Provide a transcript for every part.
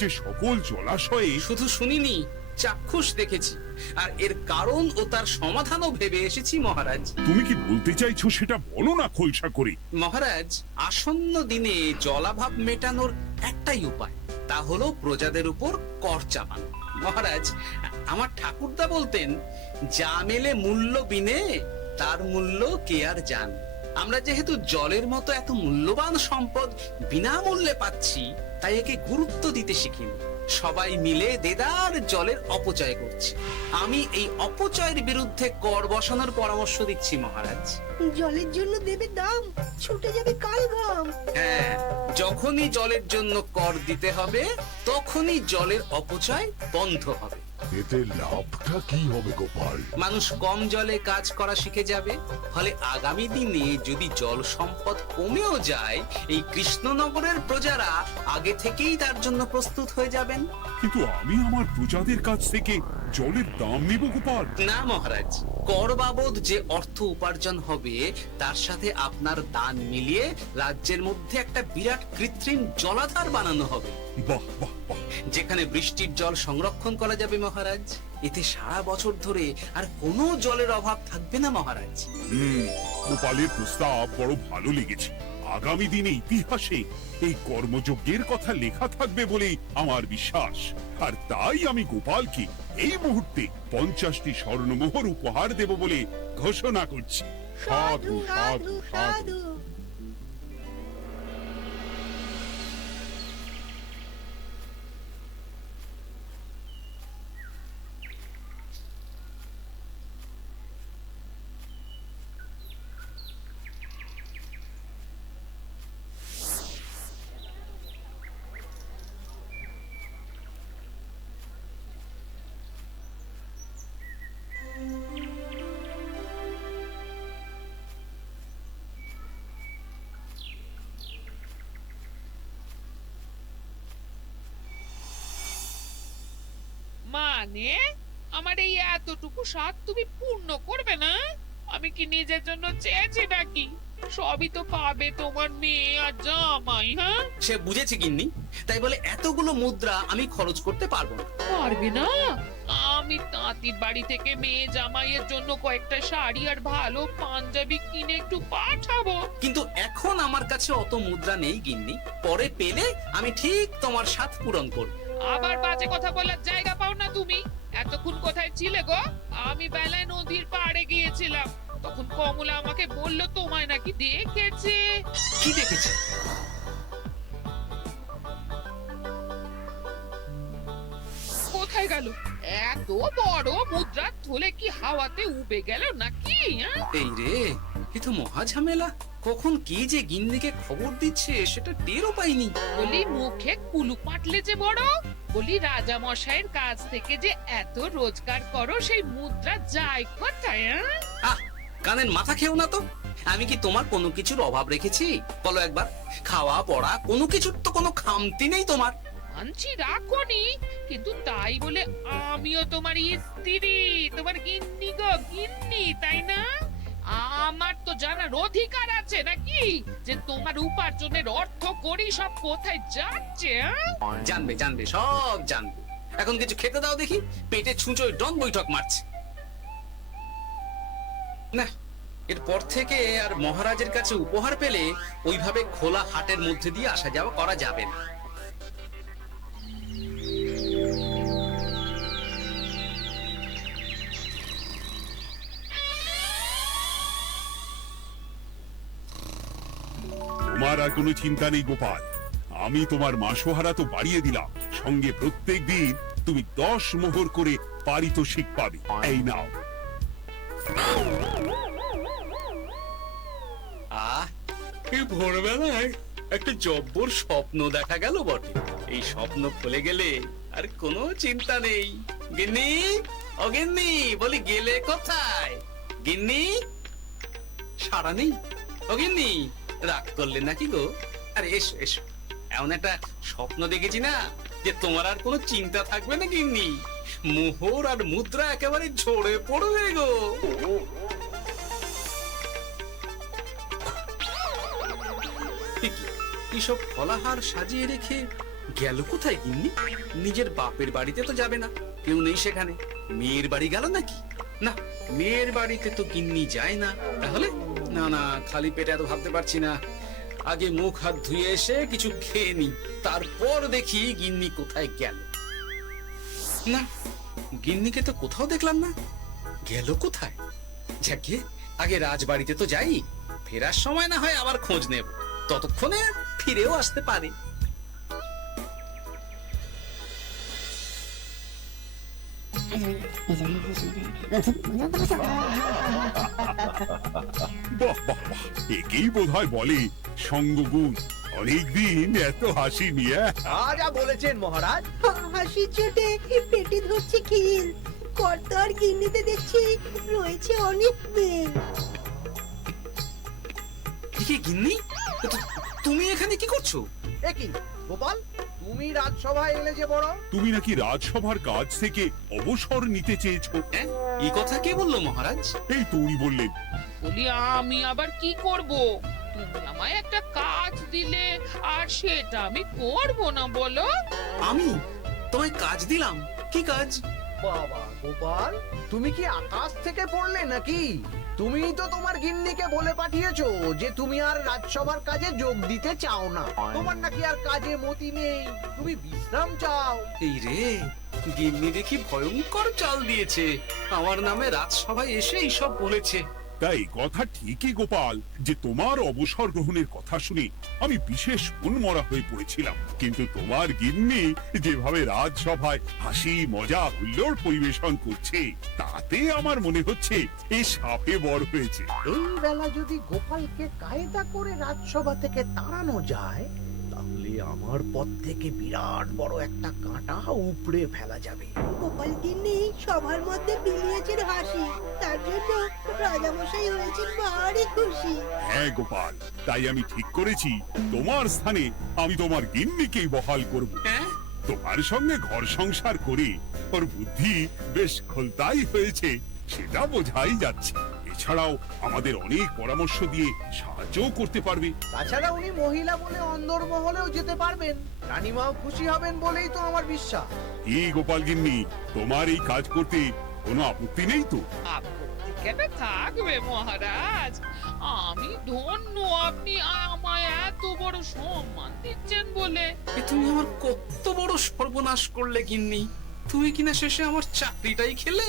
যে সকল জলাশয়ে শুধু শুনিনি, চাক্ষুষ দেখেছি, আর এর কারণ ও তার সমাধানও ভেবে এসেছি মহারাজ। তুমি কি বলতে চাইছো সেটা বলো না খোলসা করে। মহারাজ, আসন্ন দিনে জলাভাব মেটানোর একটাই উপায়, তা হলো প্রজাদের উপর কর চাপানো। মহারাজ, আমার ঠাকুরদা বলতেন, যা মেলে মূল্য বিনে তার মূল্য কে আর জান। আমরা যেহেতু জলের মতো এত মূল্যবান সম্পদ বিনামূল্যে পাচ্ছি, তাই একে গুরুত্ব দিতে শিখিনি। সবাই মিলে দেদার জলের অপচয় করছে। আমি এই অপচয়ের বিরুদ্ধে কর বসানোর পরামর্শ দিচ্ছি মহারাজ। জলের জন্য দেবে দাম, ছুটে যাবে কাল ঘাম। হ্যাঁ, যখনই জলের জন্য কর দিতে হবে, তখনই জলের অপচয় বন্ধ হবে। এতে লাভটা কি হবে গোপাল? মানুষ কম জলে কাজ করা শিখে যাবে। ফলে আগামী দিনে যদি জল সম্পদ কমেও যায়, এই কৃষ্ণনগরের প্রজারা আগে থেকেই তার জন্য প্রস্তুত হয়ে যাবেন। কিন্তু আমি আমার প্রজাদের কাছ থেকে জলের দাম নেব গোপাল? না মহারাজ, কর বাবদ যে অর্থ উপার্জন হবে, তার সাথে আপনার দান মিলিয়ে রাজ্যের মধ্যে একটা বিরাট কৃত্রিম জলাধার বানানো হবে, বাহ বাহ বাহ! যেখানে বৃষ্টির জল সংরক্ষণ করা যাবে মহারাজ। এতে সারা বছর ধরে আর কোনো জলের অভাব থাকবে না মহারাজ। গোপালের প্রস্তাব বড় ভালো লেগেছে। আগামী দিনে ইতিহাসে এই কর্মযজ্ঞের কথা লেখা থাকবে বলে আমার বিশ্বাস। আর তাই আমি গোপালকে এই মুহূর্তে 50টি স্বর্ণমোহর উপহার দেব বলে ঘোষণা করছি। সাধু সাধু সাধু। মানে আমার এই এতটুকু স্বাদ তুমি পূর্ণ করবে না? আমি কি নিজের জন্য চেয়েছি নাকি? সবই তো পাবে তোমার মেয়ে আর জামাই। হ্যাঁ, সে বুঝেছে গিন্নি, তাই বলে এতগুলো মুদ্রা আমি খরচ করতে পারবো না। পারবে না? আমি তাঁতির বাড়ি থেকে মেয়ে জামাইয়ের জন্য কয়েকটা শাড়ি আর ভালো পাঞ্জাবি কিনে একটু পাঠাবো। কিন্তু এখন আমার কাছে অত মুদ্রা নেই গিন্নি, পরে পেলে আমি ঠিক তোমার স্বাদ পূরণ করব। আবার বাজে কথা বলার জায়গা পাও না তুমি। এতক্ষণ কোথায় ছিলে গো? আমি বেলায় নদীর পাড়ে গিয়েছিলাম, তখন কমলা আমাকে বললো তোমায় নাকি দেখেছে। কি দেখেছি? কোথায় গেল? এত বড় মুদ্রার থলে কি হাওয়াতে উবে গেল নাকি? এই রে, এ তো মহা ঝামেলা। কখন কি যে গিন্নিকে খবর দিচ্ছে সেটা টেরও পাইনি। বলি মুখে কুলু পাটলে যে বড়। বলি রাজা মশাইয়ের কাছ থেকে যে এত রোজগার করো, সেই মুদ্রা যায় কোথায়? আহ, কানের মাথা খেও না তো। আমি কি তোমার কোনো কিছুর অভাব রেখেছি? বলো একবার। খাওয়া পড়া কোনো কিছুর তো কোনো খামতি নেই তোমার। আনছি রাখোনি, কিন্তু তাই বলে আমিও তোমার স্ত্রী, তোমার গিন্নি গো, গিন্নি, তাই না? আমার তো জানার অধিকার আছে নাকি যে তোমার উপার্জনের অর্থ করি সব কোথায় যাচ্ছে? জানবে জানবে, সব জানবে। এখন কিছু খেতে দাও দেখি, পেটে ছুঁচোয় ডন বৈঠক মারছে। না, এরপর থেকে আর মহারাজের কাছে উপহার পেলে ওইভাবে খোলা হাটের মধ্যে দিয়ে আসা যাওয়া করা যাবে না। তোমার আর কোনো চিন্তা নেই গোপাল। আমি তোমার মাসোহারা তো বাড়িয়ে দিলাম, সঙ্গে প্রত্যেক দিন তুমি 10 মোহর করে পারিতোষিক পাবে। এই নাও। আহ, এই ভোরবেলায় একটা জব্বর স্বপ্ন দেখা গেল বটে। এই স্বপ্ন খুলে গেলে আর কোনো চিন্তা নেই। গিন্নি, ও গিন্নি, বলি গেলে কোথায়? গিন্নি, সারা নেই। ও গিন্নি, রাগ করলে নাকি গো? আরে এসো এসো, এমন একটা স্বপ্ন দেখেছি না যে তোমার আর কোনো চিন্তা থাকবে না গিন্নি। মোহর আর মুদ্রা একেবারে ঝরে পড়বে গো। এসব ফলাহার সাজিয়ে রেখে গেল কোথায় গিন্নি? নিজের বাপের বাড়িতে তো যাবে না, কেউ নেই সেখানে। মেয়ের বাড়ি গেল নাকি? না, মেয়ের বাড়িতে তো গিন্নি যায় না। তাহলে না না, খালি পেটে এত ভাবতে পারছি না। আগে মুখ হাত ধুয়ে এসে কিছু খেয়ে নি, তারপর দেখি গিন্নি কোথায় গেল। না, গিন্নিকে তো কোথাও দেখলাম না। গেল কোথায়? যাকে আগে রাজবাড়িতে তো যাই, ফেরার সময় না হয় আবার খোঁজ নেব, ততক্ষণে ফিরেও আসতে পারে। বাহ বাহ বাহ, একেই বোধহয় বলে সঙ্গগুণ। অনেকদিন এত হাসি নিয়ে। যা বলেছেন মহারাজ। হাসির চোটে পেটে ধরছে খিল। কর্তার গিন্নিতে দেখছি রয়েছে অনেক মেল। কি গিন্নি, তুমি এখানে কি করছো? একই গোপাল, তুমি রাজসভায় এলে যে বড়। তুমি নাকি রাজসভার কাজ থেকে অবসর নিতে চেয়েছো? হ্যাঁ, এই কথা কে বললো মহারাজ? এই তুমি বললেন। বলি আমি আবার কি করব? তুমি আমায় একটা কাজ দিলে আর সেটা আমি করব না বলো? আমি তোমায় কাজ দিলাম? কি কাজ? বাবা গোপাল, তুমি কি আকাশ থেকে পড়লে নাকি? তুমি তো তোমার গিন্নিকে বলে পাঠিয়েছো যে তুমি আর রাজসভার কাজে যোগ দিতে চাও না। তোমার নাকি আর কাজে মতি নেই, তুমি বিশ্রাম চাও। এই রে, গিন্নি দেখি ভয়ঙ্কর চাল দিয়েছে। আমার নামে রাজসভায় এসে এইসব বলেছে। তাই কথা ঠিকই গোপাল, যে তোমার অবসর গ্রহণের কথা শুনে আমি বিশেষ মনমরা হয়ে পড়েছিলাম। কিন্তু তোমার গিন্নি যেভাবে রাজসভায় হাসি মজা হুল্লোড় পরিবেশন করছে, তাতে আমার মনে হচ্ছে এই সাপে বড় হয়েছে। এই বেলা যদি গোপালকে কায়দা করে রাজসভা থেকে তাড়ানো যায়, তাহলে আমার পথ থেকে বিরাট বড় একটা কাঁটা উপড়ে ফেলা যাবে। গোপাল গিন্নি সবার মধ্যে বিলিয়েছেন হাসি, তার জন্য রাজামশাই হয়েছেন ভারী খুশি। হ্যাঁ গোপাল, তাই আমি ঠিক করেছি তোমার স্থানে আমি তোমার গিন্নিকেই বহাল করব। হ্যাঁ, তোমার সঙ্গে ঘর সংসার করে ওর বুদ্ধি বেশ খোলতাই হয়েছে, সেটা বোঝাই যাচ্ছে। এছাড়াও আমাদের অনেক পরামর্শ দিয়ে সাহায্যও করতে পারবে। তাছাড়া উনি মহিলা বলে অন্দরমহলেও যেতে পারবেন, রানীমাও খুশি হবেন বলেই তো আমার বিশ্বাস। এই গোপাল গিন্নি, তোমার এই কাজ করতে কোনো আপত্তি নেই তো? আপত্তি কেন থাকবে মহারাজ? আমি ধন্য আপনি আমায় এত বড় সম্মান দিচ্ছেন বলে। এ তুমি আমার কত বড় সর্বনাশ করলে গিন্নি। তুমি কিনা শেষে আমার চাকরিটাই খেলে।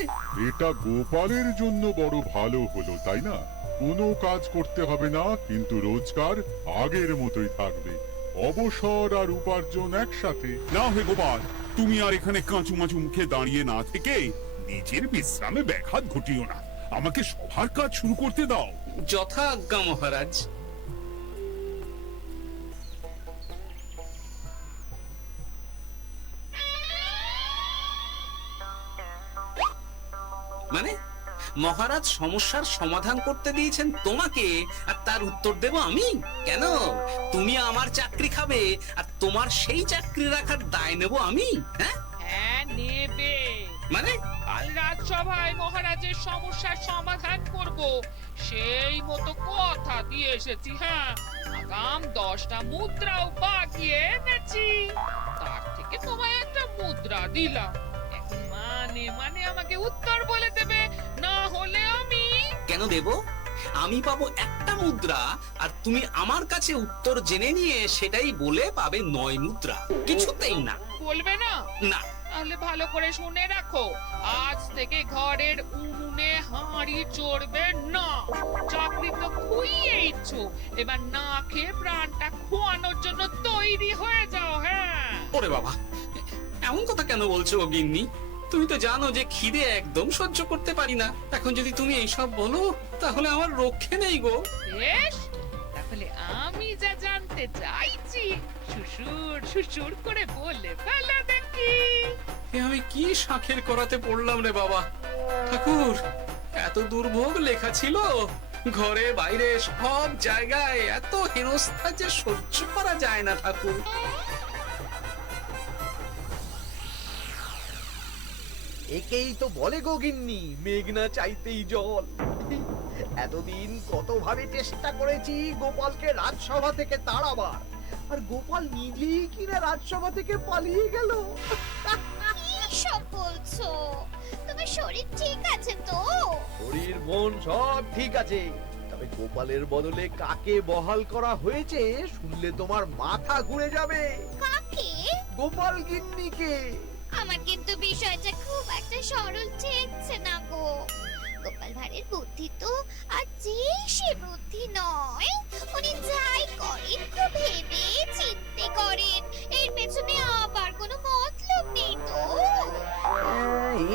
এটা গোপালের জন্য বড় ভালো হলো, তাই না? কোনো কাজ করতে হবে না, কিন্তু রোজগার আগের মতোই থাকবে। অবসর আর উপার্জন একসাথে। না হে গোপাল, তুমি আর এখানে কাঁচু মাচু মুখে দাঁড়িয়ে না থেকে নিজের বিশ্রামে ব্যাঘাত ঘটিও না। আমাকে সবার কাজ শুরু করতে দাও। যথা আজ্ঞা মহারাজ। মানে মহারাজ সমস্যার সমাধান করতে দিয়েছেন তোমাকে, আর তার উত্তর দেব আমি? কেন, তুমি আমার চাকরি খাবে আর তোমার সেই চাকরি রাখার দায় নেব আমি? হ্যাঁ হ্যাঁ, নেবে। মানে কাল রাজসভায় মহারাজের সমস্যার সমাধান করব, সেই মতো কথা দিয়ে এসেছি। হ্যাঁ, আগাম 10টা মুদ্রাও বাগিয়ে এনেছি। তার থেকে তোমায় একটা মুদ্রা দিলাম। এখন মানে মানে আমাকে উত্তর বলে দেবে, না হলে আমি কেন দেব? আমি পাবো একটা মুদ্রা, আর তুমি আমার কাছে উত্তর জেনে নিয়ে সেটাই বলে পাবে 9 মুদ্রা। কিছুতেই না। বলবে না? না। তাহলে ভালো করে শুনে রাখো, আজ থেকে ঘরের উনুনে হাঁড়ি চড়বে না। চাকরি তো খুইয়েইছো, এবার না খেয়ে প্রাণটা খোয়ানোর জন্য তৈরি হয়ে যাও। হ্যাঁ। ওরে বাবা, এমন কথা কেন বলছো গো গিন্নি? তুমি তো জানো যে খিদে একদম সহ্য করতে পারি না। এখন যদি তুমি এইসব বলো, তাহলে আমার রক্ষে নেই গো। বেশ, তাহলে আমি যা জানতে চাইছি শ্বশুর শ্বশুর করে বলে ফেলো দেখি। এ আমি কি শাঁখের করাতে পড়লাম রে বাবা। ঠাকুর, এত দুর্ভোগ লেখা ছিল। ঘরে বাইরে সব জায়গায় এত হেনস্থা যে সহ্য করা যায় না ঠাকুর। একেই তো বলে গো গিন্নি, মেঘ না চাইতেই জল। এতদিন কতভাবে চেষ্টা করেছি গোপালকে রাজসভা থেকে তাড়াবার, আর গোপাল নিজেই কিনা রাজসভা থেকে পালিয়ে গেল। সব বলছো? তোমার শরীর ঠিক আছে তো? শরীর মন সব ঠিক আছে, তবে গোপালের বদলে কাকে বহাল করা হয়েছে শুনলে তোমার মাথা ঘুরে যাবে। কাকে? গোপাল গিন্নিকে। আমার কিন্তু বিষয়টা খুব একটা সরল ঠেকছে না গো। গোপাল ভাঁড়ের বুদ্ধি তো আর যে সে বুদ্ধি নয়। উনি যাই করেন খুব ভেবে চিন্তে করেন, এর পেছনে আবার কোনো মতলব নেই তো।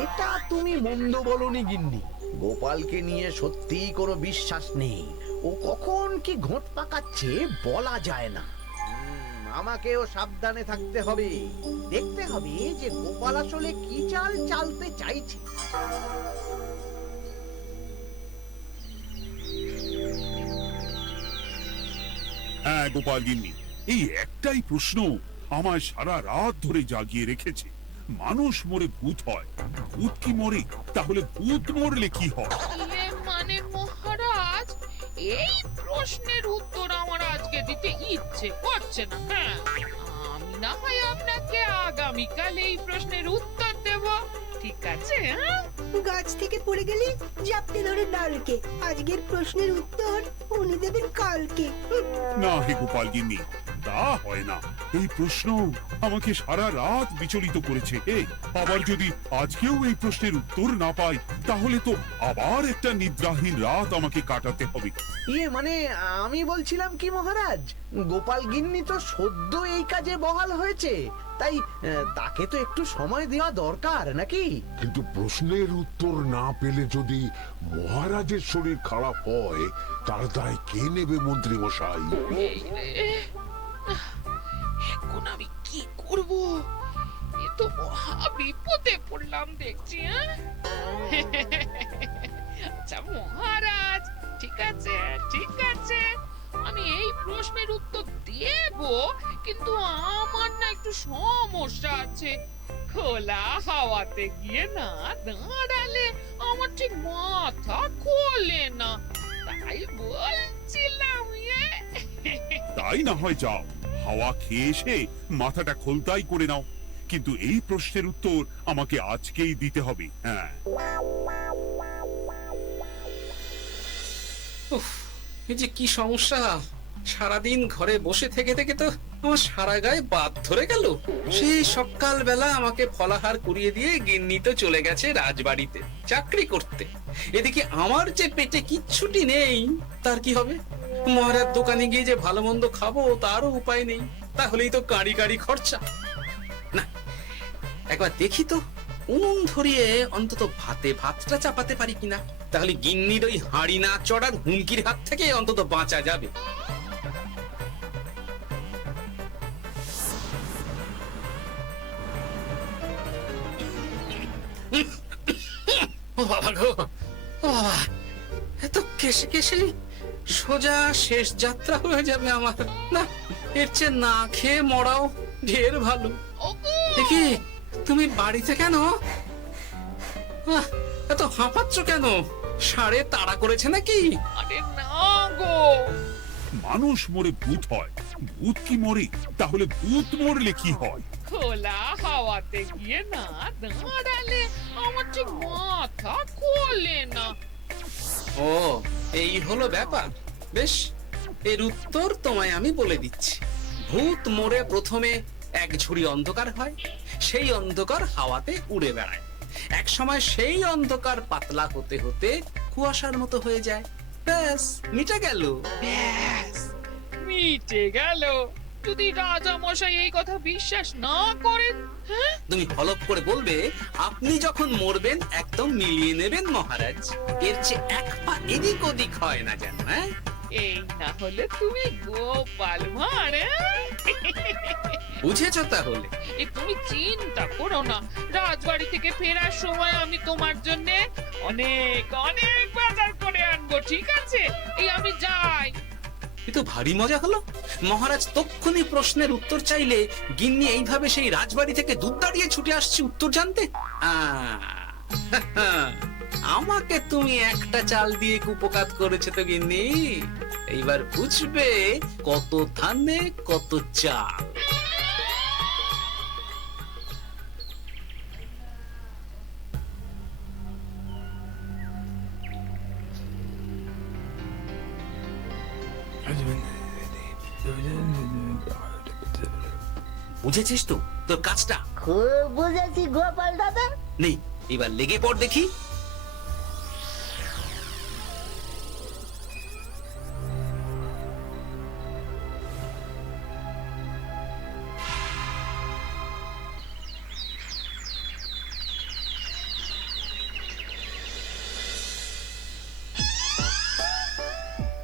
এটা তুমি মন্দ বলনি গিন্নি। গোপালকে নিয়ে সত্যিই কোনো বিশ্বাস নেই। ও কখন কি ঘোট পাকাচ্ছে বলা যায় না। আমাকেও সাবধানে থাকতে হবে। দেখতে হবে যে গোপাল আসলে কি চাল চালতে চাইছে। হ্যাঁ গোপাল গিন্নি, এই একটাই প্রশ্ন আমায় সারা রাত ধরে জাগিয়ে রেখেছে। মানুষ মরে ভূত হয়, ভূত কি মরে? তাহলে ভূত মরলে কি হয়? মানে মহারাজ, এই প্রশ্নের উত্তর আমার আজকে দিতে ইচ্ছে করছে না। হ্যাঁ, আমি না হয় আপনাকে আগামীকাল এই প্রশ্নের উত্তর দেব, ঠিক আছে? হ্যাঁ, গাছ থেকে পড়ে গেলে জাপটে ধরে ডালকে। আজকের প্রশ্নের উত্তর উনি দেবেন কালকে। না হে গোপাল গিন্নি, তা হয় না। এই প্রশ্ন আমাকে সারা রাত বিচলিত করেছে। আবার যদি আজকেও এই প্রশ্নের উত্তর না পাই, তাহলে তো আবার একটা নিদ্রাহীন রাত আমাকে কাটাতে হবে। মানে আমি বলছিলাম কি মহারাজ, গোপাল গিন্নি তো সদ্য এই কাজে বহাল হয়েছে, তাই তাকে তো একটু সময় দেওয়া দরকার নাকি? কিন্তু প্রশ্নের উত্তর না পেলে যদি মহারাজের শরীর খারাপ হয়, তার দায় কে নেবে মন্ত্রী মশাই? এই রে, এখন আমি কি করব? এ তো মহা বিপদে পড়লাম দেখছি। আচ্ছা মহারাজ, ঠিক আছে ঠিক আছে, আমি এই প্রশ্নের উত্তর দেব, কিন্তু আমার না একটু সমস্যা আছে। খোলা হাওয়াতে গিয়ে না দাঁড়ালে আমার ঠিক মাথা খোলে না, তাই বলছিলাম। তাই না হয় যাও, হাওয়া খেয়ে এসে মাথাটা খোলতাই করে নাও। কিন্তু এই প্রশ্নের উত্তর আমাকে আজকেই দিতে হবে। হ্যাঁ, উফ, এই যে কি সমস্যা! সারাদিন ঘরে বসে থেকে থেকে তো আমার সারা গায়ে বাদ ধরে গেল। সেই সকালবেলা আমাকে ফলাহার করিয়ে দিয়ে গিন্নি তো চলে গেছে রাজবাড়িতে চাকরি করতে। এদিকে আমার যে পেটে কিচ্ছুটি নেই, তার কি হবে? মহারাজ দোকানে গিয়ে যে ভালো মন্দ খাবো তারও উপায় নেই, তাহলেই তো কাঁড়ি কাঁড়ি খরচা। না, একবার দেখি তো উনুন ধরিয়ে অন্তত ভাতটা চাপাতে পারি কিনা, তাহলে গিন্নির ওই হাঁড়ি না চড়ার হুমকির হাত থেকে অন্তত বাঁচা যাবে। ও বাবা গো, ও বাবা, এত কেসে কেসে সোজা শেষ যাত্রা হয়ে যাবে আমার। না, এর চেয়ে না খেয়ে মরাও ঢের ভালো। দেখি তুমি বাড়িতে কেন? এত হাঁপাচ্ছ কেন? সাড়ে তাড়া করেছে নাকি? আরে না গো, মানুষ মরে ভূত হয়, ভূত কি মরে? তাহলে ভূত মরলে কি হয়? খোলা হাওয়াতে গিয়ে না দাঁড়ালে আমার ঠিক মাথা খোলে না। ও, এই হলো ব্যাপার। বেশ, এর উত্তর তোমায় আমি বলে দিচ্ছি। ভূত মরে প্রথমে এক ঝুড়ি অন্ধকার হয়, সেই অন্ধকার হাওয়াতে উড়ে বেড়ায়। এক সময় সেই অন্ধকার পাতলা হতে হতে কুয়াশার মতো হয়ে যায়। ব্যাস, মিটে গেল। ব্যাস, মিটে গেল। যদি রাজা মশাই এই কথা বিশ্বাস না করেন, হ্যাঁ, তুমি হলপ করে বলবে আপনি যখন মরবেন একদম মিলিয়ে নেবেন মহারাজ। এর চেয়ে এক পা এদিক ওদিক হয় না যেন। হ্যাঁ, এই না হলে তুমি গোপাল ভাঁড়। বুঝেছো তাহলে? এই তুমি চিন্তা করো না, রাজবাড়ি থেকে ফেরার সময় আমি তোমার জন্য অনেক অনেক বাজার করে আনবো, ঠিক আছে? এই আমি যাই। এ তো ভারী মজা হলো। মহারাজ তক্ষুনি প্রশ্নের উত্তর চাইলে গিন্নি এইভাবে সেই রাজবাড়ি থেকে দুধ দাঁড়িয়ে ছুটে আসছে উত্তর জানতে। আমাকে তুমি একটা চাল দিয়ে কুপকাত করেছে তো গিন্নি। এইবার বুঝবে কত ধানে কত চাল। বুঝেছিস তো তোর কাজটা? খুব বুঝেছি গোপাল দাদা। নেই, এবার লেগে পড় দেখি।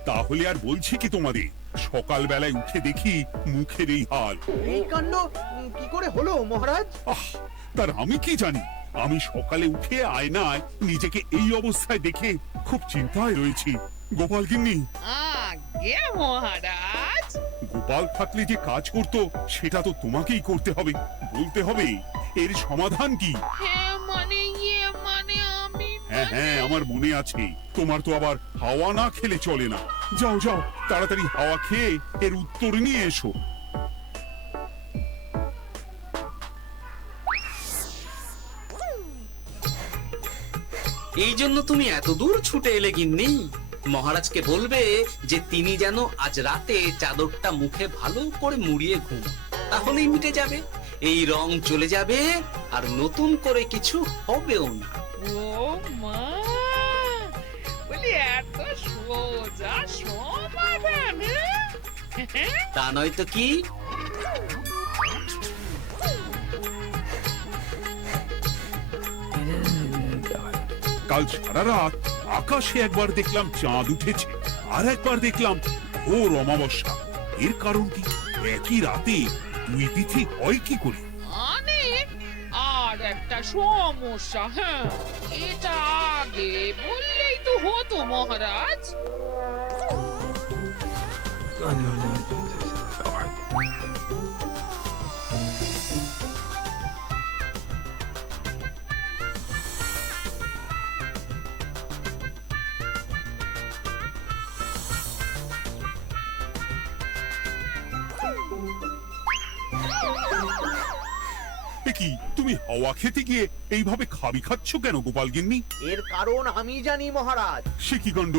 তাহলে আর বলছি কি তোমাদের, সকালবেলায় উঠে দেখি মুখের এই হাল। এই কাণ্ড কি করে হলো মহারাজ? আহ, তার আমি কি জানি। আমি সকালে উঠে আয়নায় নিজেকে এই অবস্থায় দেখে খুব চিন্তায় রয়েছি। গোপাল গিন্নি, আগে মহারাজ, গোপাল থাকলে যে কাজ করতো সেটা তো তোমাকেই করতে হবে, বলতে হবে এর সমাধান কি। হ্যাঁ মানে আমি হ্যাঁ হ্যাঁ, আমার মনে আছে। তোমার তো আবার হাওয়া না খেলে চলে না। যাও যাও, তাড়াতাড়ি হাওয়া খেয়ে এর উত্তর নিয়ে এসো। এই জন্য তুমি এত দূর ছুটে এলে গিন্নি? মহারাজকে বলবে যে তিনি যেন আজ রাতে চাদরটা মুখে ভালো করে মুড়িয়ে ঘুম, তাহলেই মিটে যাবে। এই রং চলে যাবে আর নতুন করে কিছু হবেও না। ও মা, বলি এত সোজা সমাধান? হ্যাঁ? তা নয় তো কি? কাল সারা রাত আকাশে একবার দেখলাম চাঁদ উঠেছে, আর একবার দেখলাম ঘোর অমাবস্যা। এর কারণ কি? একই রাতে দুই তিথি হয় কি করে? অনেক আর একটা সমস্যা। হ্যাঁ, এটা আগে বললেই তো হতো মহারাজ। এ কি, তুমি হাওয়া খেতে গিয়ে এইভাবে খাবি খাচ্ছ কেন গোপাল গিন্নি? এর কারণ আমি জানি মহারাজ। সে কি কাণ্ড!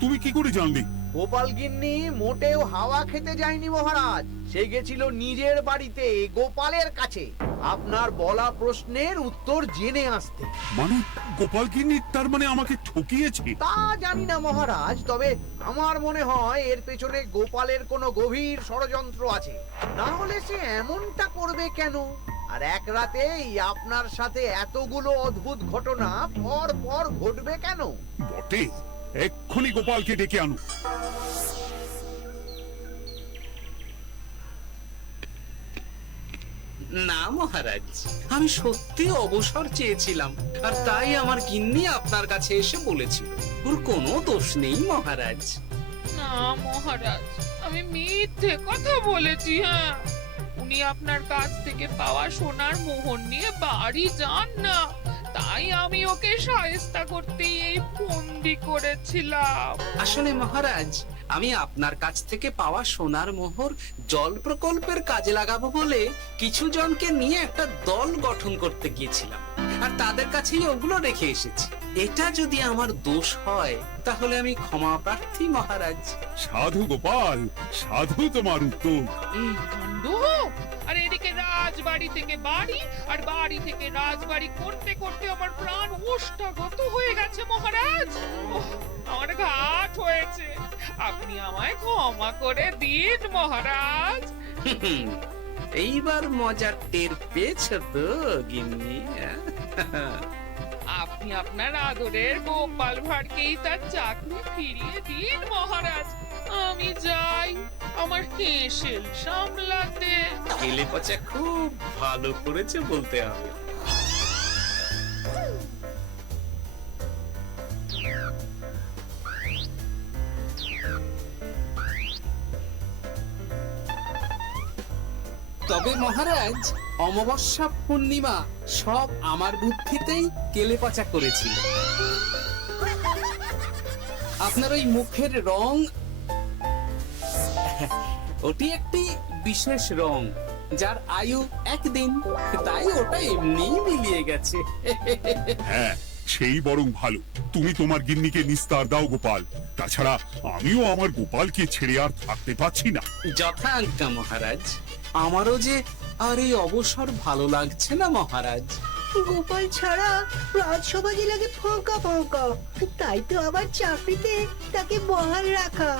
তুমি কি করে জানলে? গোপাল গিন্নি মোটেও হাওয়া খেতে যায়নি মহারাজ, সে গেছিল নিজের বাড়িতে গোপালের কাছে আপনার বলা প্রশ্নের উত্তর জেনে আসতে। মানে গোপাল গিন্নি তার মানে আমাকে ঠকিয়েছে? তা জানি না মহারাজ, তবে আমার মনে হয় এর পেছনে গোপালের কোনো গভীর ষড়যন্ত্র আছে, না হলে সে এমনটা করবে কেন? আর এক রাতেই আপনার সাথে এতগুলো অদ্ভুত ঘটনা পর পর ঘটবে কেন? বটে, এক্ষুনি গোপালকে ডেকে আনো। না মহারাজ, আমি সত্যি অবসর চেয়েছিলাম, আর তাই আমার গিন্নি আপনার কাছে এসে বলেছিল। ওর কোনো দোষ নেই মহারাজ। না মহারাজ, আমি মিথ্যে কথা বলেছি। হ্যাঁ, উনি আপনার কাছ থেকে পাওয়া সোনার মোহর নিয়ে বাড়ি যান না, তাই আমি ওকে শায়েস্তা করতে এই ফন্দি করেছিলাম। আসলে মহারাজ, আমি আপনার কাছ থেকে পাওয়া সোনার মোহর জল প্রকল্পের কাজে লাগাবো বলে কিছু জনকে নিয়ে একটা দল গঠন করতে গিয়েছিলাম, আর তাদের কাছেই ওগুলো রেখে এসেছি। এটা যদি আমার দোষ হয় তাহলে আমি ক্ষমা প্রার্থী মহারাজ। সাধু গোপাল, সাধু তোমার উত্তর। এই কাণ্ড! আর এদিকে রাজবাড়ি থেকে বাড়ি, আর বাড়ি থেকে রাজবাড়ি করতে করতে আমার প্রাণ ওষ্ঠাগত হয়ে গেছে মহারাজ। ওহ, আমার ঘাট হয়েছে, আপনি আমায় ক্ষমা করে দিন মহারাজ। এইবার মজার টের পেয়েছ তো গিন্নি? আপনি আপনার আদরের গোপাল ভাঁড়কেই তার চাকরি ফিরিয়ে দিন মহারাজ। আমি যাই আমার হেসেল সামলাতে। কেলে পচা খুব ভালো করেছে বলতে হবে। তবে মহারাজ, অমাবস্যা পূর্ণিমা সব আমার বুদ্ধিতেই কেলেপচা করেছিল। আপনার ওই মুখের রং ওটি একটি বিশেষ রং, যার আয়ু একদিন, তাই ওটা এমনিই মিলিয়ে গেছে। হ্যাঁ, সেই বরং ভালো। তুমি তোমার গিন্নিকে নিস্তার দাও গোপাল। তাছাড়া আমিও আমার গোপালকে ছেড়ে আর থাকতে পারছি না। যথা আজ্ঞা মহারাজ। আমারও যে আর এই অবসর ভালো লাগছে না মহারাজ। গোপাল ছাড়া রাজসভা যে লাগে ফাঁকা ফাঁকা, তাই তো আবার চাকরিতে তাকে বহাল রাখা।